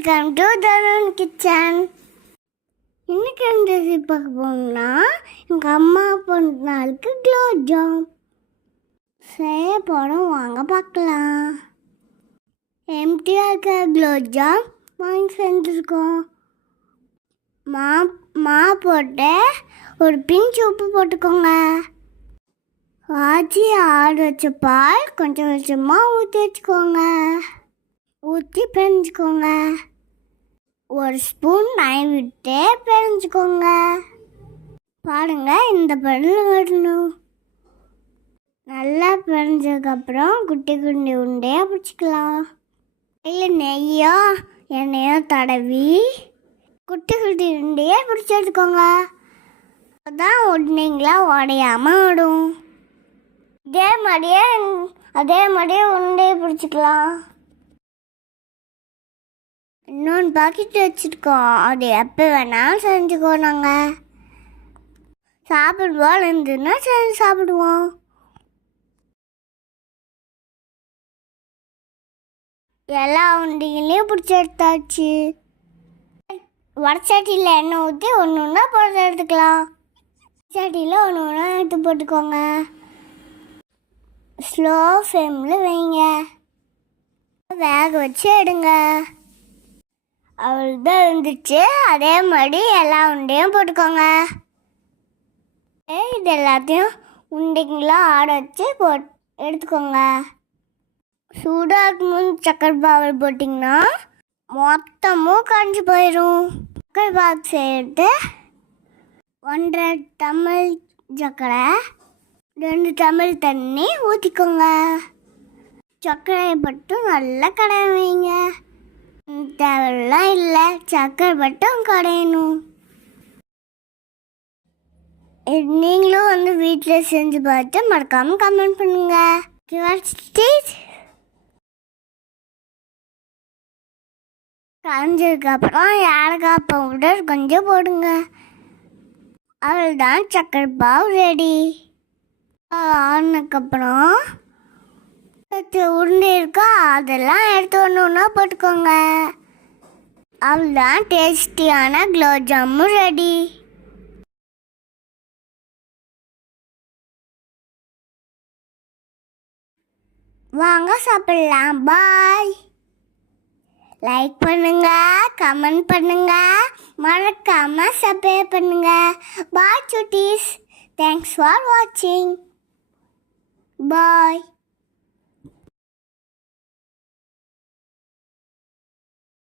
Welcome to Tarun kitchen. இன்னைக்கு வந்து பார்க்க போனோம்னா எங்கள் அம்மா பொண்ணு நாளுக்கு குலோப் ஜாம் செய்ய போகிறோம். வாங்க பார்க்கலாம். எம்டியாக இருக்க குலோப் ஜாம் வாங்கி செஞ்சுருக்கோம். மா போட்டு ஒரு பிஞ்சு உப்பு போட்டுக்கோங்க. காய்ச்சி ஆற வச்ச பால் கொஞ்சம் கொஞ்சமாக ஊற்றி வச்சுக்கோங்க. ஊற்றி பிணைஞ்சிக்கோங்க. ஒரு ஸ்பூன் நெய் விட்டு பிணைஞ்சிக்கோங்க. பாருங்க, இந்த பருள் வரணும். நல்லா பிணைஞ்சதுக்கப்புறம் குட்டி குட்டி உண்டையாக பிடிச்சிக்கலாம். இல்லை நெய்யோ எண்ணெயோ தடவி குட்டி குட்டி உண்டையாக பிடிச்சி எடுத்துக்கோங்க. அப்போதான் ஒன்றிங்களா உடையாமல் விடும். அதே மாதிரியே உண்டையை பிடிச்சிக்கலாம். இன்னொன்று பாக்கெட் வச்சுருக்கோம். அது எப்போ வேணாலும் செஞ்சுக்குவோம். நாங்கள் சாப்பிடுவோம் இருந்துன்னா செஞ்சு சாப்பிடுவோம். எல்லா உண்டிகளையும் பிடிச்சி எடுத்தாச்சு. வடச்சட்டியில் எண்ணெய் ஊற்றி ஒன்று ஒன்றா போட்டு எடுத்துக்கலாம். சட்டியில் ஒன்று ஒன்றா எடுத்து போட்டுக்கோங்க. ஸ்லோ ஃப்ளேமில் வைங்க. வேக வச்சு எடுங்க. அவ்வளோதான் இருந்துச்சு. அதே மாதிரி எல்லா உண்டையும் போட்டுக்கோங்க. இது எல்லாத்தையும் உண்டைங்களாம் ஆட வச்சு எடுத்துக்கோங்க. சூடாக இருக்கும்போது சக்கரை பாவு போட்டிங்கன்னா மொத்தமும் கரைஞ்சி போயிடும். சக்கரை பாவு சேர்த்து 1.5 டம்ளர் சக்கரை 2 டம்ளர் தண்ணி ஊற்றிக்கோங்க. சர்க்கரையை மட்டும் நல்லா கடைய வைங்க. தேவையெல்லாம் இல்லை, சக்கரை மட்டும் கடையணும். நீங்களும் வந்து வீட்டில் செஞ்சு பார்த்து மறக்காமல் கமெண்ட் பண்ணுங்க. கரைஞ்சதுக்கப்புறம் ஏலக்காய் பவுடர் கொஞ்சம் போடுங்க. அவ்வளோதான், சக்கரை பாவு ரெடி. ஆனதுக்கப்புறம் உருண்டை இருக்கா அதெல்லாம் எடுத்து ஒன்று ஒன்றா போட்டுக்கோங்க. அவ்வளோதான், டேஸ்டியான குலோப் ஜாமுன் ரெடி. வாங்க சாப்பிடலாம். பாய். லைக் பண்ணுங்க, கமெண்ட் பண்ணுங்க, மறக்காம சப்ஸ்கிரைப் பண்ணுங்க. பாய் சுட்டீஸ். தேங்க்ஸ் ஃபார் வாட்சிங். பாய்.